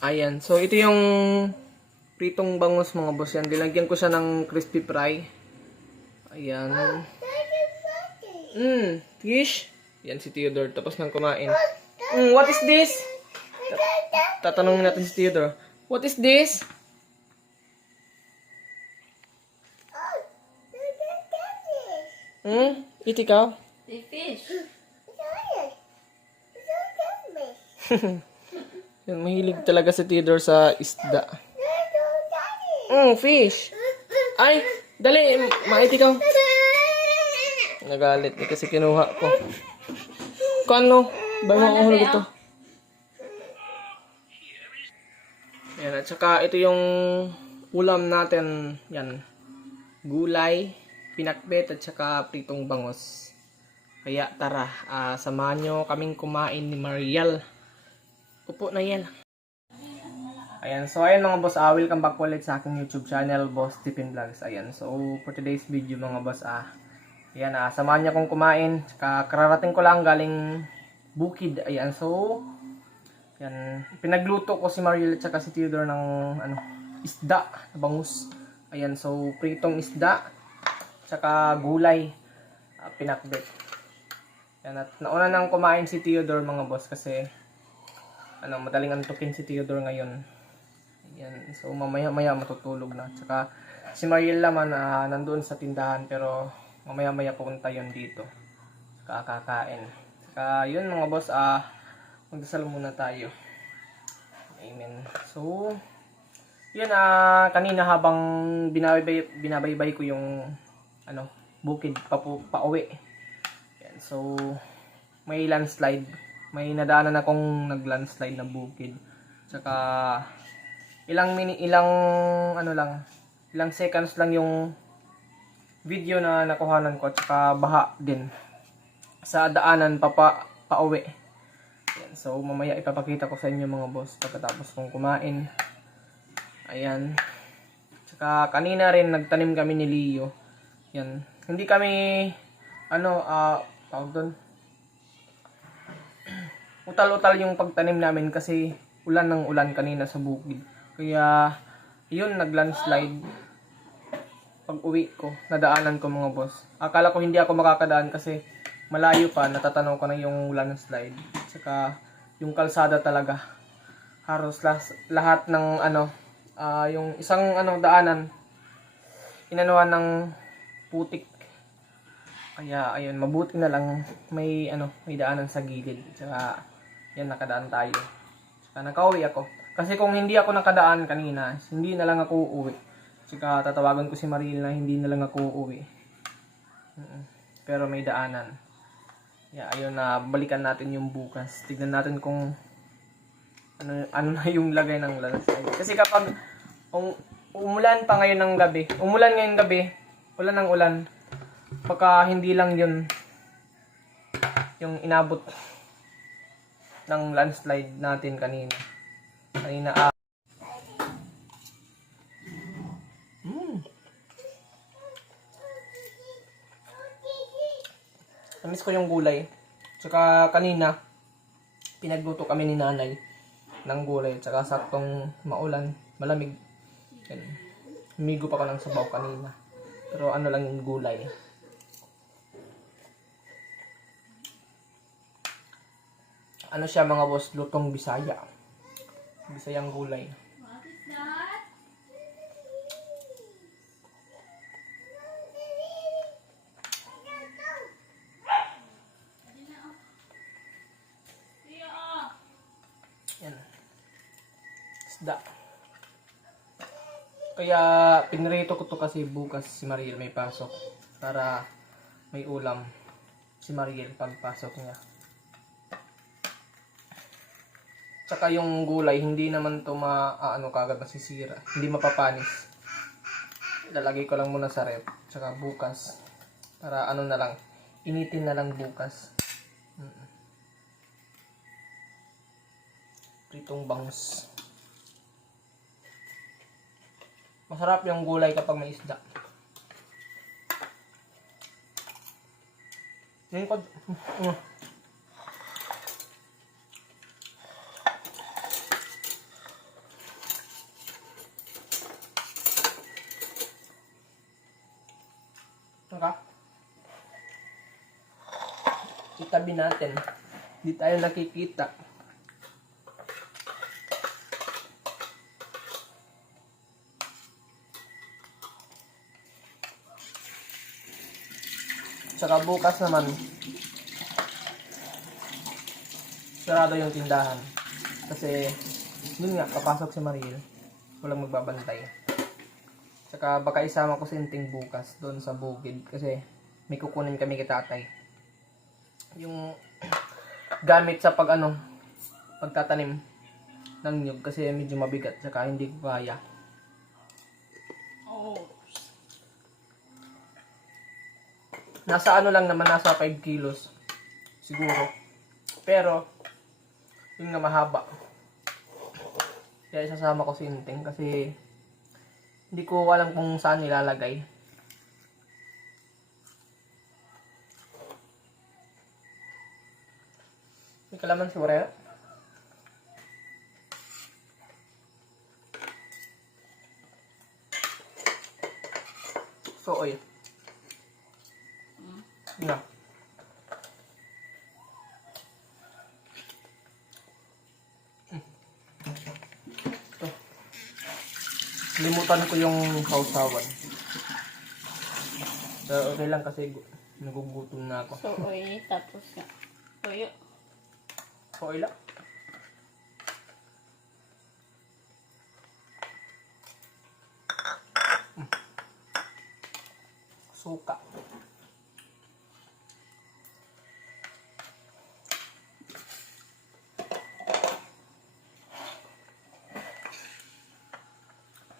Ayan. So, ito yung pritong bangus mga boss yan. Dilagyan ko siya ng crispy fry. Ayan. Mm, fish. Yan si Theodore. Tapos nang kumain. Mm, what is this? Ta- Tatanungin natin si Theodore. What is this? Hmm? Eat ikaw? They fish. Yan, mahilig talaga si Theodore sa isda. Mm, fish. Ay, dali. Mait ikaw. Nagalit eh kasi kinuha ko. Kano? Ba mo ako ito? Yan, at saka ito yung ulam natin. Yan. Gulay, pinakbet, at saka pritong bangos. Kaya tara, ah, samahan nyo kaming kumain ni Mariel. Upo na yan. Ayan, so ayan mga boss, ah, welcome back ulit sa aking YouTube channel, Boss Tiffin Vlogs. Ayan, so for today's video mga boss, ah, ayan, ah, samahan niya kong kumain. Tsaka kararating ko lang galing bukid. Ayan, so, ayan, pinagluto ko si Mariel at si Theodore ng, ano, isda, na bangus. Ayan, so, pritong isda, tsaka gulay, ah, pinakbet. Ayan, at nauna nang kumain si Theodore mga boss kasi, ano, madaling antukin si Theodore ngayon. Yan. So, mamaya-maya matutulog na. Tsaka, si Mariel naman, ah, nandoon sa tindahan, pero mamaya-maya pupunta yun dito. Tsaka, kakain. Tsaka, yun mga boss, ah, magdasal muna tayo. Amen. So, yun, ah, kanina habang binabaybay, binabaybay ko yung, ano, bukid pa, pauwi. Yan. So, may landslide. May nadaanan akong nag-landslide na bukid. Tsaka, ilang mini ilang ano lang ilang seconds lang yung video na nakuhanan ko at saka baha din. Sa daanan papa pauwi. Yan. so mamaya ipapakita ko sa inyo mga boss pagkatapos kong kumain. Ayan. Tsaka kanina rin nagtanim kami ni Leo. Yan hindi kami ano ah tawag doon utal-utal yung pagtanim namin kasi ulan ng ulan kanina sa bukid kaya, yun, nag-landslide. Pag uwi ko, nadaanan ko mga boss. Akala ko hindi ako makakadaan kasi malayo pa, natatanaw ko na yung landslide. Tsaka, yung kalsada talaga. Haros las, lahat ng ano, ah, yung isang ano daanan, inanuhan ng putik. Kaya, ayun, mabuti na lang may ano, may daanan sa gilid. Tsaka, yan, nakadaan tayo. Tsaka, nakauwi ako. Kasi kung hindi ako nakadaan kanina, hindi na lang ako uuwi. Tsaka tatawagan ko si Maril na hindi na lang ako uuwi. Pero may daanan. Yeah, ayun na, balikan natin yung bukas. Tignan natin kung ano, ano na yung lagay ng landslide. Kasi kapag um, umulan pa ngayon ng gabi, umulan ngayong gabi, ulan ng ulan, baka hindi lang yun yung inabot ng landslide natin kanina. Kanina ah. Mm. Namiss ko yung gulay. Tsaka kanina, pinagluto kami ni nanay ng gulay. Tsaka saktong maulan, malamig. Yan. Humigo pa ko ng sabaw kanina. Pero ano lang yung gulay. Ano siya mga boss, lutong bisaya. Bisayang gulay. Yan. Isda. Kaya pinrito ko to kasi bukas si Mariel may pasok. Para may ulam si Mariel pagpasok niya. Tsaka yung gulay, hindi naman to maaano kagad masisira. Hindi mapapanis. Lalagay ko lang muna sa rep. Tsaka bukas. Para ano na lang. Initin na lang bukas. Mm. Pritong bangus. Masarap yung gulay kapag may isda. Yung kod... Itabi natin. Hindi tayo nakikita. Tsaka bukas naman, sarado yung tindahan. Kasi, yun nga, papasok si Mariel. Walang magbabantay. Tsaka baka isama ko si Inting bukas doon sa bukid. Kasi may kukunin kami kay tatay. Yung gamit sa pag ano, pagtatanim ng nyug kasi medyo mabigat tsaka hindi ko kaya. Oh. Nasa ano lang naman, nasa 5 kilos. Siguro. Pero, yun nga mahaba. Kaya isasama ko si Inting kasi hindi ko alam kung saan nilalagay. Si Warera? So, oy. Na. Ito. Limutan ko yung sausawan. Pero okay lang kasi gu- nagugutom na ako. So, oy, tapos nga. Oy, Okay lang. Mm. Suka.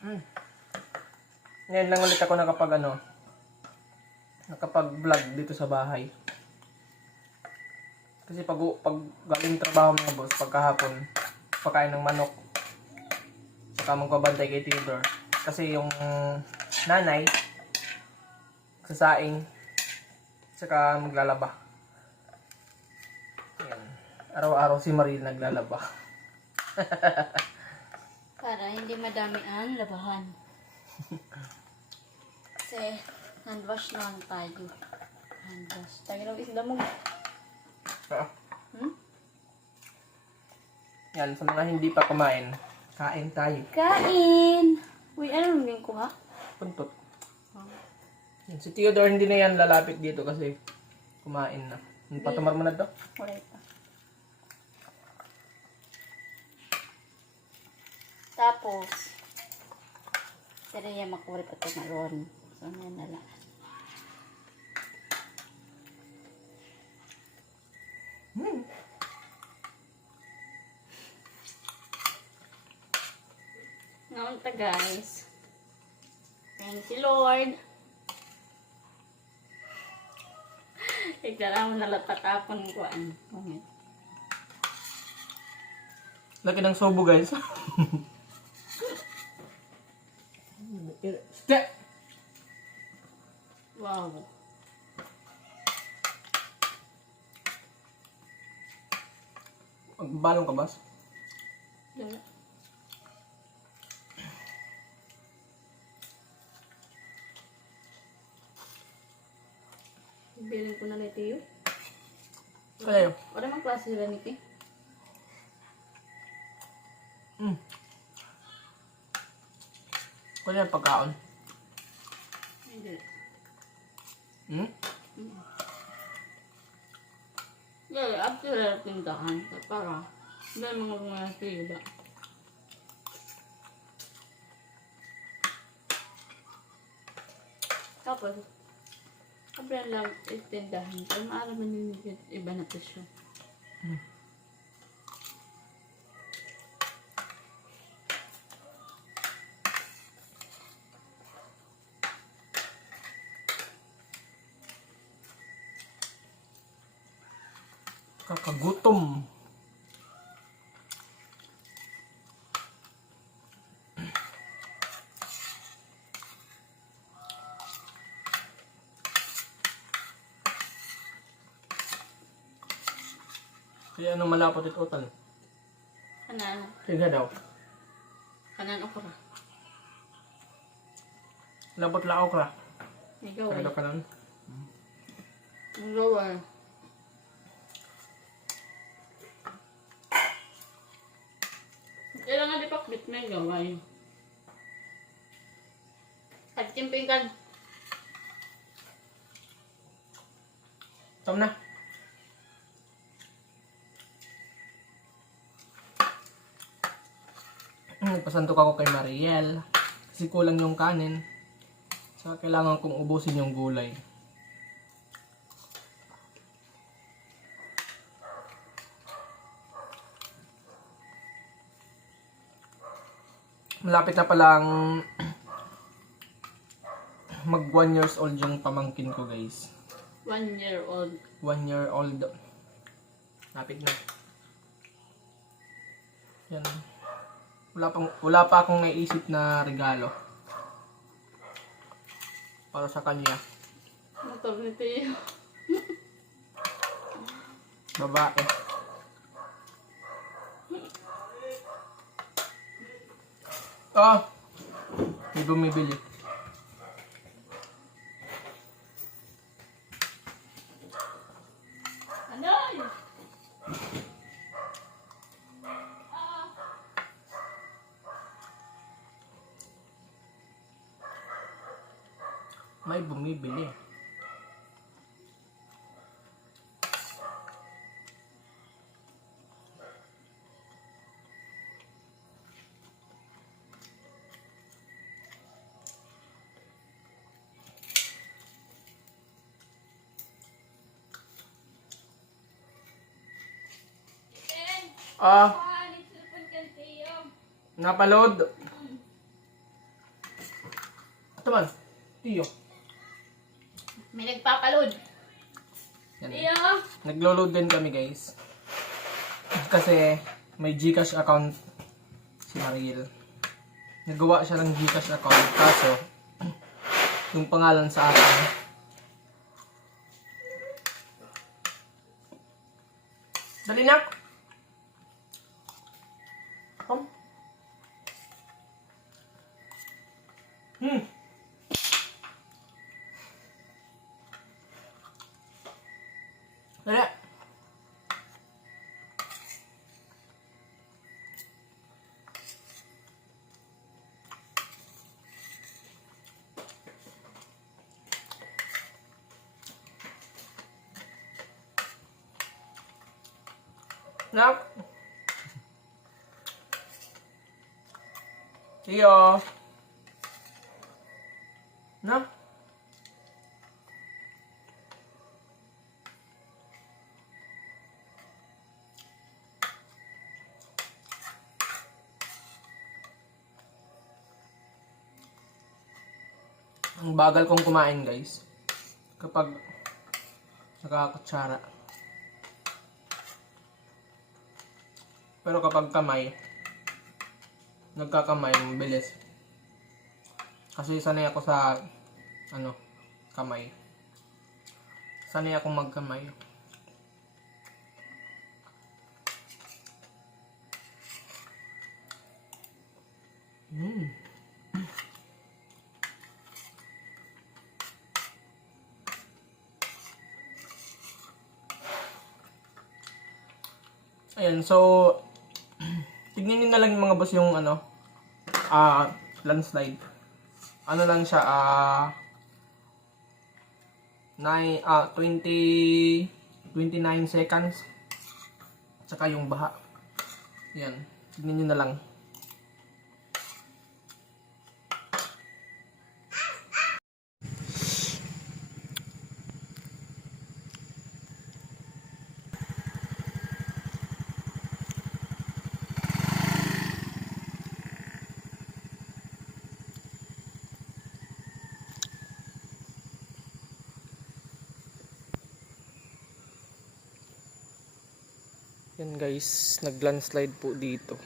Mm. Ngayon lang ulit ako nakapag ano, nakapag vlog dito sa bahay. Kasi pag, pag galing trabaho mga boss, pagkahapon, pagkain ng manok, saka magpabantay kay Theodore. Kasi yung nanay, sasaing, saka maglalaba. Araw-araw si Marie naglalaba. para hindi madami ang labahan. Kasi, hand wash naman tayo. Hand wash. Tayo lang isda mo. Ah. Hmm? Yan, sa mga hindi pa kumain, kain tayo. Kain! Uy, ano nung ko ha? Puntot. Yan, si Theodore hindi na yan lalapit dito kasi kumain na. Patumar mo na to? Wala pa. Tapos, Sariya makuri pa ito na ron. So, na lang. Hmm. Naunta guys. Thank you Lord. Iklara mo nalatapon ko comment. Laki ng sobo guys. Step! Wow. Magbalong ka bas? Wala. Bilin ko na lang ito Kaya yun. Wala mang klase sila nito. Mm. Kaya yung pagkaon. Hindi. Hmm? Yeah, after that tindahan. Para. Dahil mga mga sila. Tapos, sabi lang itindahan. Kaya maaraman yun yung iba na presyo. Kakagutom. Kaya anong malapot ito utal? Kanan. Tiga daw. Kanan okra. Labot la okra. Ikaw ano eh. ay. Kanan. Ikaw ay. Kailangan di pakbit may gaway. Eh. At timpingan. Tom na. Nagpasantok ako kay Mariel. Kasi kulang yung kanin. Saka kailangan kong ubusin yung gulay. Malapit na palang mag one years old yung pamangkin ko guys. One year old. One year old. Lapit na. Yan. Wala, pang, wala pa akong naisip na regalo. Para sa kanya. Motor ni Tio. Babae. Ah! May bumibili. Ah, napaload. Ito man. Tiyo. May nagpapaload. Yan. Tio! Naglo-load din kami guys. Kasi may Gcash account si Mariel. Nagawa siya ng Gcash account kaso yung pangalan sa akin. Dali na. Nak. Tiyo. Nak. Ang bagal kong kumain, guys. Kapag nakakakutsara. Pero kapag kamay, nagkakamay, mabilis. Kasi sanay ako sa, ano, kamay. Sanay akong magkamay. Mm. Ayan, so, tignan nyo na lang mga boss yung ano, ah, landslide. Ano lang siya, ah, 9, ah, 20, 29 seconds. Tsaka yung baha. Yan, tignan nyo na lang. Yan guys, nag-landslide po dito.